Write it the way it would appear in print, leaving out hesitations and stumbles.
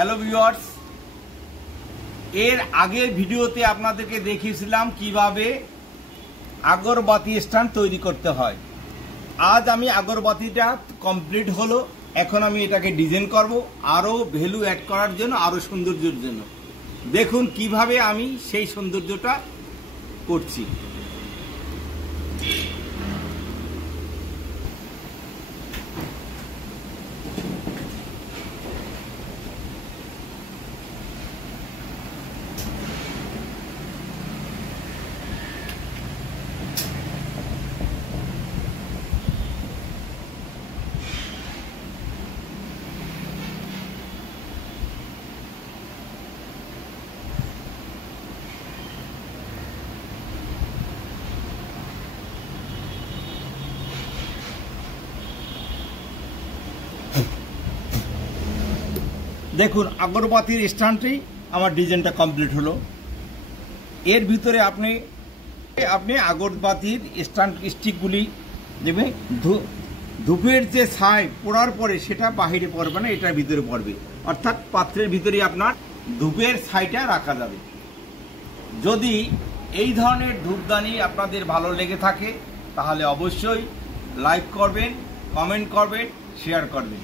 Hello viewers, এর আগের ভিডিওতে আপনাদেরকে দেখিয়েছিলাম কিভাবে আগরবাতি স্ট্যান্ড তৈরি করতে হয়। আজ আমি আগরবাতিটা কমপ্লিট হলো। এখন আমি এটাকে ডিজাইন করব আরও ভ্যালু অ্যাড করার জন্য, আরও সৌন্দর্যের জন্য। দেখুন কিভাবে আমি সেই সৌন্দর্যটা করছি। দেখুন আগরবাতির স্ট্যান্ডটি আমার ডিজাইনটা কমপ্লিট হলো। এর ভিতরে আপনি আগরবাতির স্ট্যান্ড স্টিকগুলি দেবে। ধূপের যে ছাই পড়ার পরে সেটা বাহিরে পড়বে না, এটার ভিতরে পড়বে, অর্থাৎ পাত্রের ভিতরেই আপনার ধূপের ছাইটা রাখা যাবে। যদি এই ধরনের ধূপদানি আপনাদের ভালো লেগে থাকে তাহলে অবশ্যই লাইক করবেন, কমেন্ট করবেন, শেয়ার করবেন।